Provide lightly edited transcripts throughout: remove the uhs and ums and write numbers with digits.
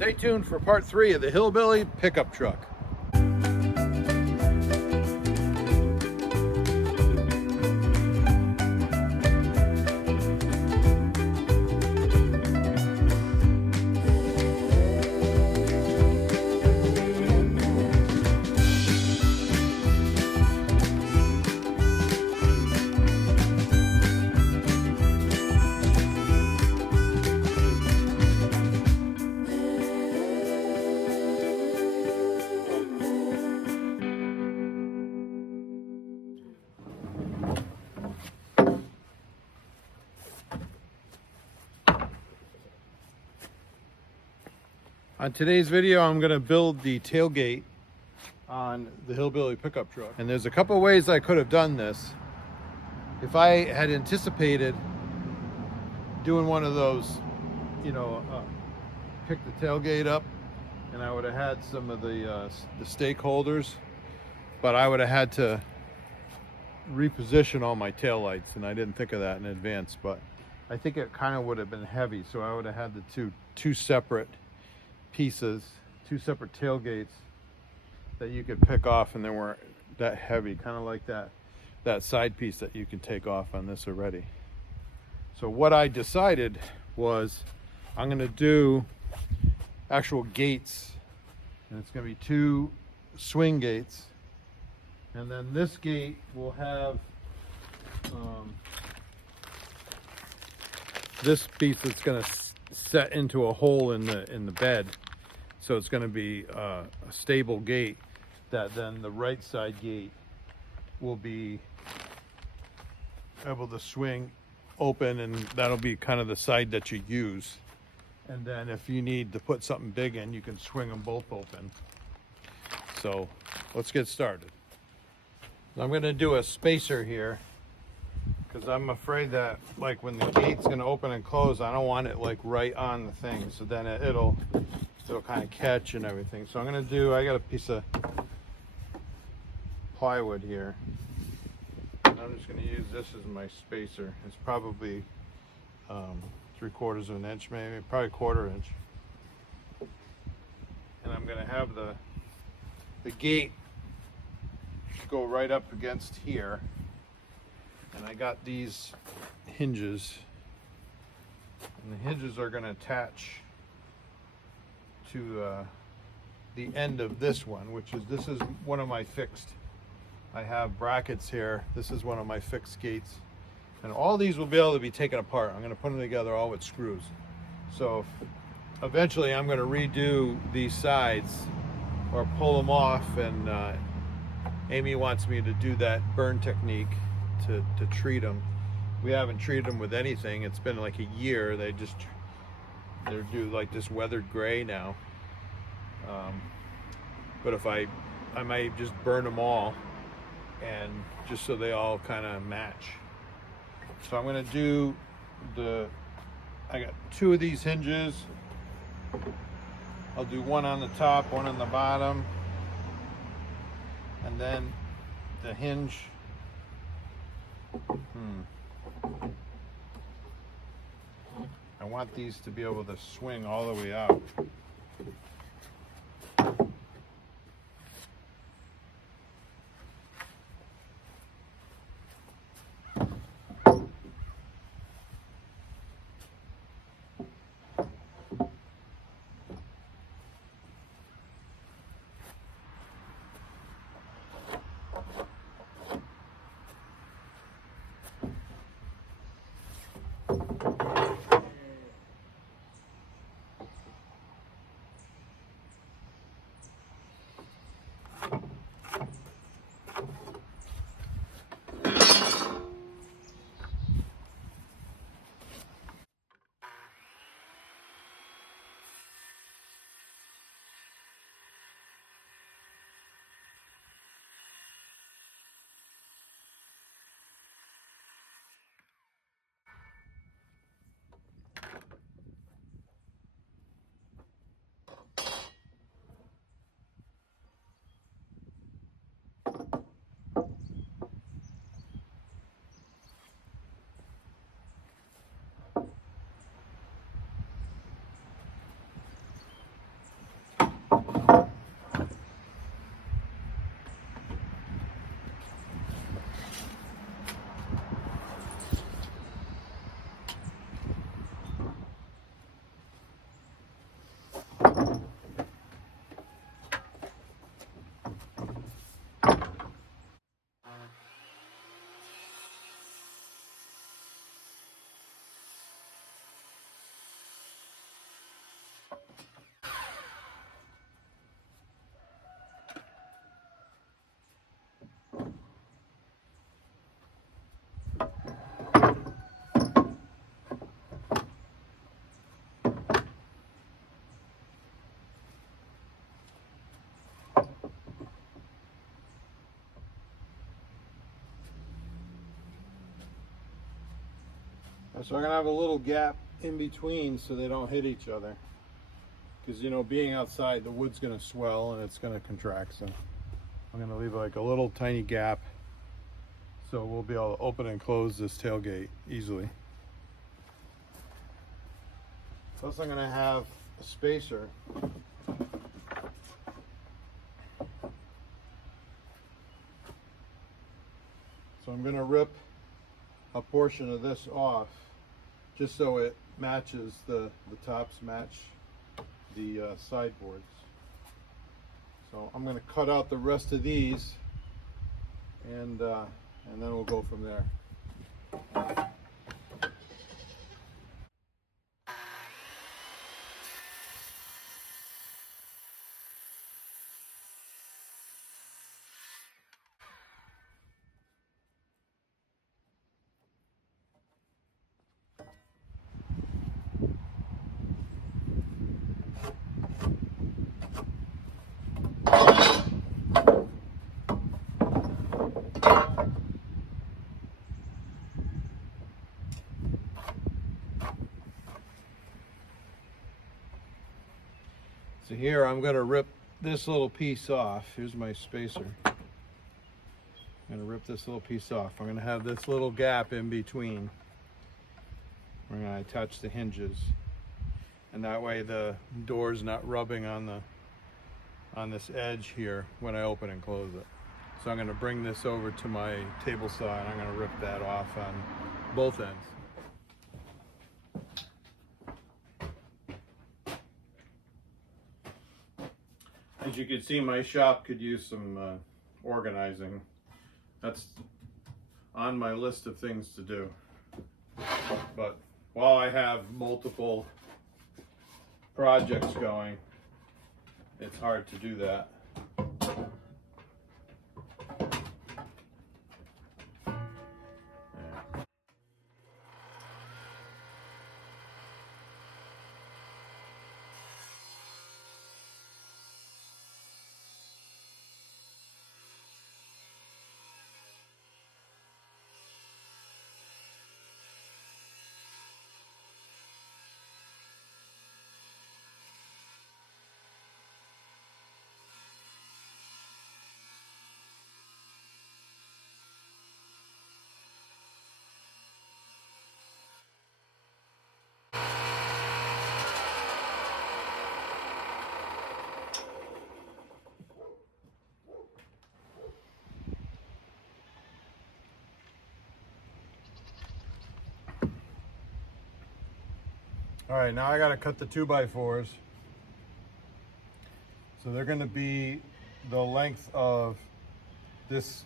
Stay tuned for part 3 of the Hillbilly pickup truck. On today's video, I'm going to build the tailgate on the Hillbilly pickup truck. And there's a couple ways I could have done this. If I had anticipated doing one of those, pick the tailgate up, and I would have had some of the stake holders, but I would have had to reposition all my tail lights, and I didn't think of that in advance, but I think it kind of would have been heavy, so I would have had the two separate pieces, two separate tailgates that you could pick off, and they weren't that heavy, kind of like that side piece that you can take off on this already. So what I decided was I'm going to do actual gates, and it's going to be 2 swing gates, and then this gate will have this piece that's going to set into a hole in the bed, so it's going to be a stable gate. That then the right side gate will be able to swing open, and that'll be kind of the side that you use. And then if you need to put something big in, you can swing them both open. So let's get started. I'm going to do a spacer here, because I'm afraid that like when the gate's going to open and close, I don't want it like right on the thing, so then it'll kind of catch and everything. So I got a piece of plywood here, and I'm just going to use this as my spacer. It's probably 3/4 of an inch, maybe, probably 1/4 inch. And I'm going to have the gate go right up against here. And I got these hinges, and the hinges are going to attach to the end of this one, this is one of my fixed. I have brackets here. This is one of my fixed gates, and all these will be able to be taken apart. I'm going to put them together all with screws. So eventually I'm going to redo these sides or pull them off, and Amy wants me to do that burn technique to treat them. We haven't treated them with anything. It's been like a year. They're due like this weathered gray now. But if I might just burn them all, and just so they all kind of match. So I'm going to do I got 2 of these hinges. I'll do one on the top, one on the bottom, and then the hinge. I want these to be able to swing all the way out. So I'm gonna have a little gap in between so they don't hit each other. Because, you know, being outside, the wood's gonna swell and it's gonna contract. So I'm gonna leave like a little tiny gap so we'll be able to open and close this tailgate easily. Plus I'm gonna have a spacer. So I'm gonna rip a portion of this off just so it matches, the tops match the sideboards. So I'm gonna cut out the rest of these and then we'll go from there. So here I'm going to rip this little piece off. Here's my spacer. I'm going to rip this little piece off. I'm going to have this little gap in between. We're going to attach the hinges, and that way the door's not rubbing on this edge here when I open and close it. So I'm going to bring this over to my table saw and I'm going to rip that off on both ends. As you can see, my shop could use some organizing. That's on my list of things to do. But while I have multiple projects going, it's hard to do that. All right, now I gotta cut the 2x4s. So they're gonna be the length of this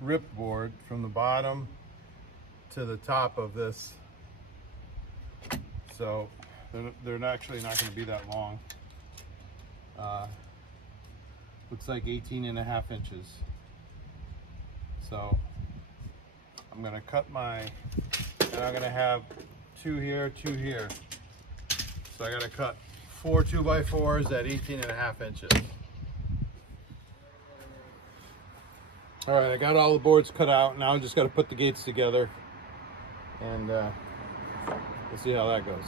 rip board from the bottom to the top of this. So they're actually not gonna be that long. Looks like 18.5 inches. So I'm gonna cut and I'm gonna have 2 here, 2 here. So I gotta cut 4 2x4s at 18.5 inches. All right, I got all the boards cut out. Now I just gotta put the gates together and we'll see how that goes.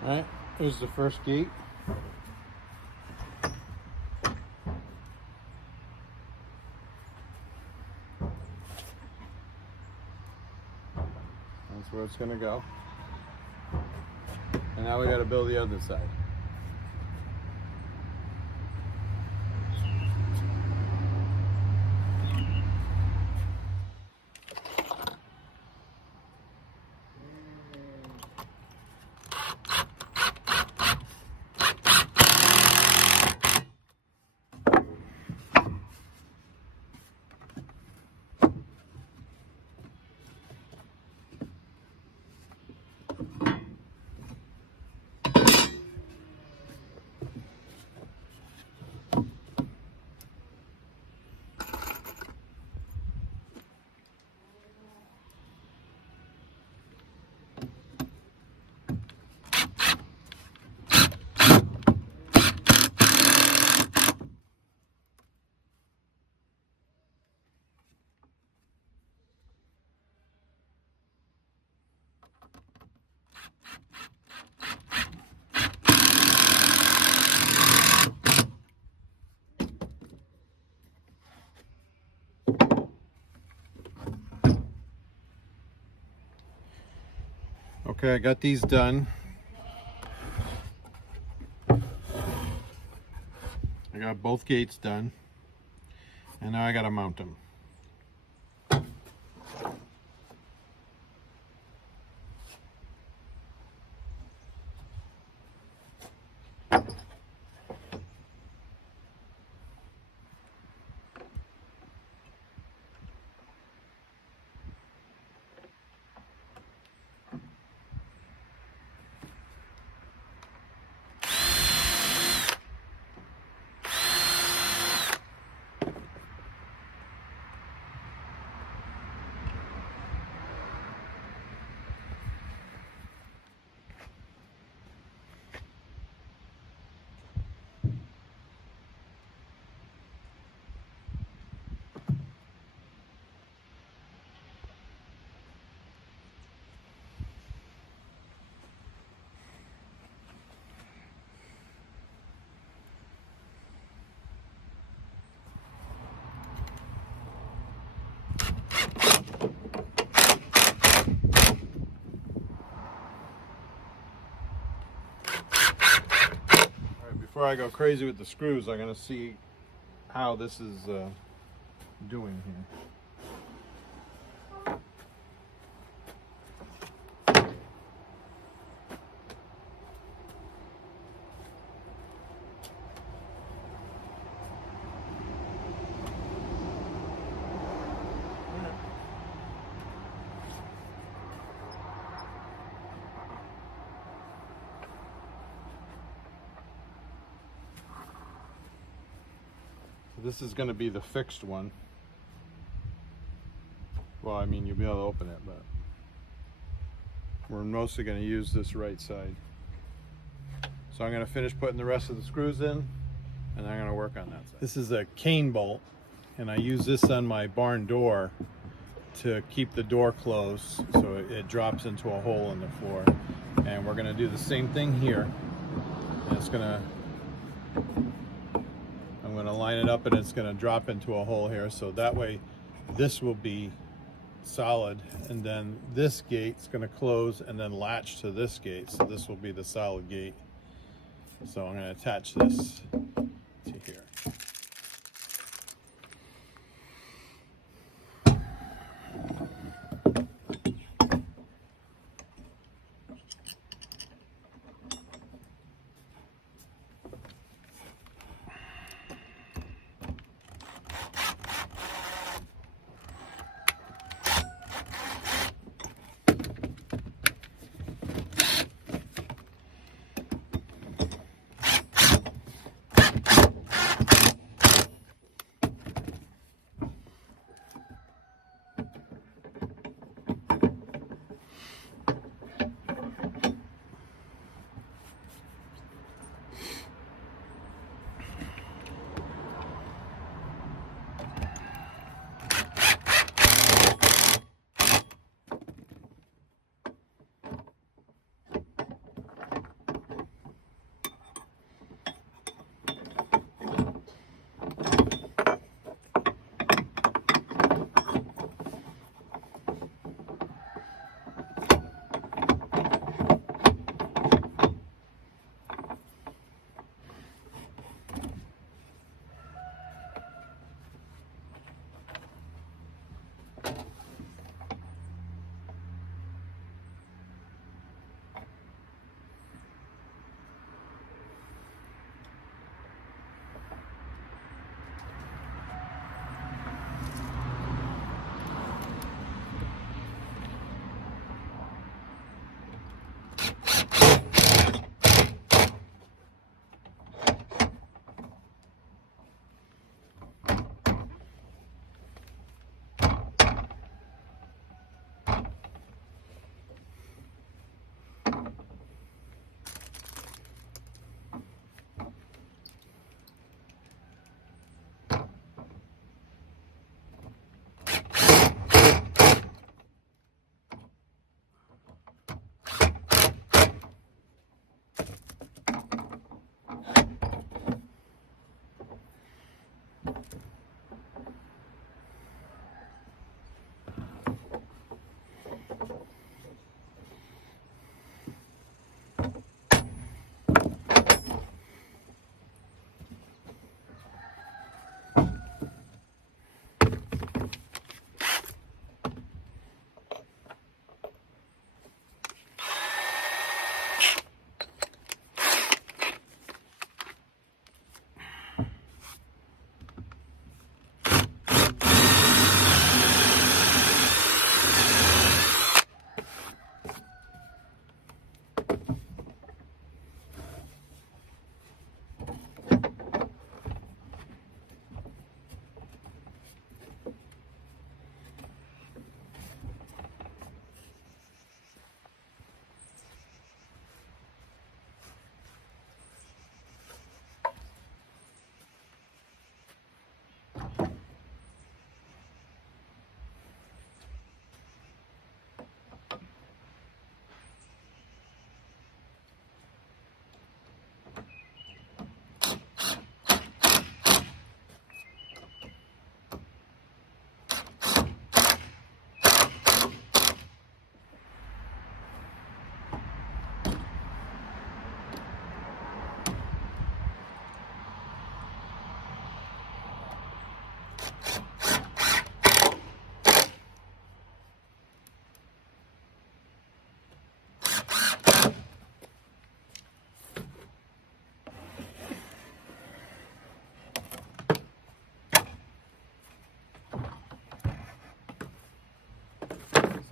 All right, here's the first gate. That's where it's gonna go. And now we gotta build the other side. Okay, I got these done. I got both gates done, and now I gotta mount them. Before I go crazy with the screws, I'm going to see how this is doing here. This is going to be the fixed one. Well, I mean, you'll be able to open it, but we're mostly going to use this right side. So I'm going to finish putting the rest of the screws in, and I'm going to work on that side. This is a cane bolt, and I use this on my barn door to keep the door closed so it drops into a hole in the floor. And we're going to do the same thing here. And it's going to I'm going to line it up, and it's going to drop into a hole here, so that way this will be solid, and then this gate's going to close and then latch to this gate, so this will be the solid gate. So I'm going to attach this to here.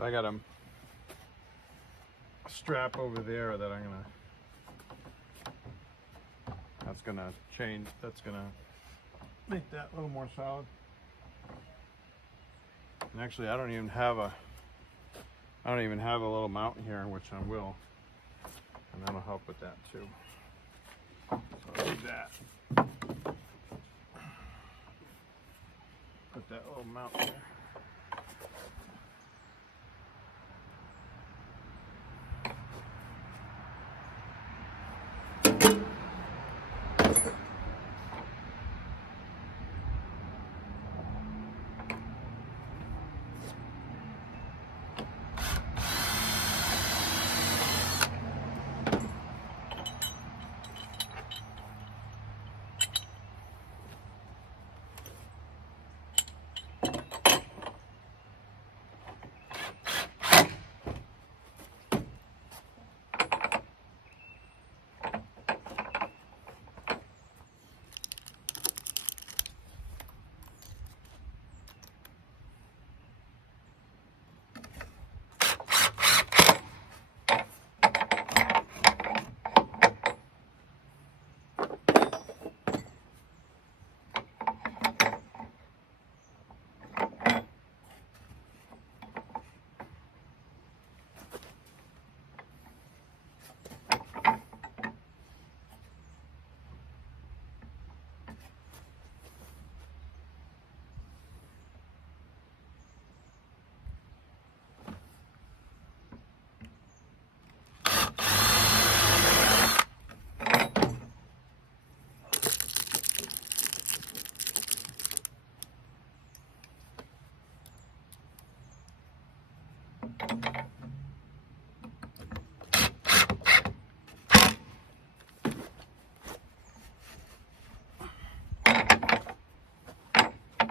I got a strap over there that that's gonna change, that's gonna make that a little more solid. And actually I don't even have a little mount here, which I will, and that'll help with that too. So I'll do that. Put that little mount there.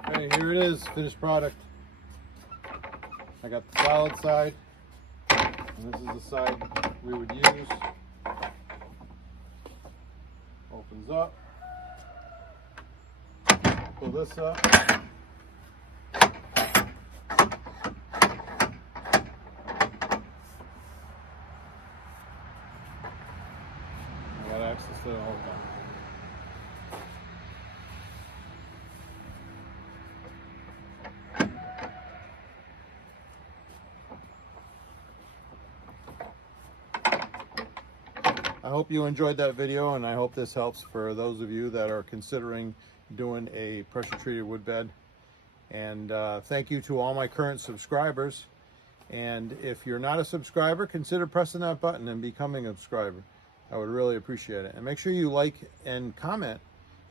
Okay, here it is, finished product. I got the solid side, and this is the side we would use. Opens up. Pull this up. I got access to the whole thing. I hope you enjoyed that video, and I hope this helps for those of you that are considering doing a pressure treated wood bed. And thank you to all my current subscribers. And if you're not a subscriber, consider pressing that button and becoming a subscriber. I would really appreciate it. And make sure you like and comment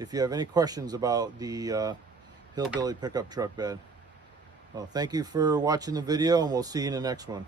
if you have any questions about the Hillbilly pickup truck bed. Well, thank you for watching the video, and we'll see you in the next one.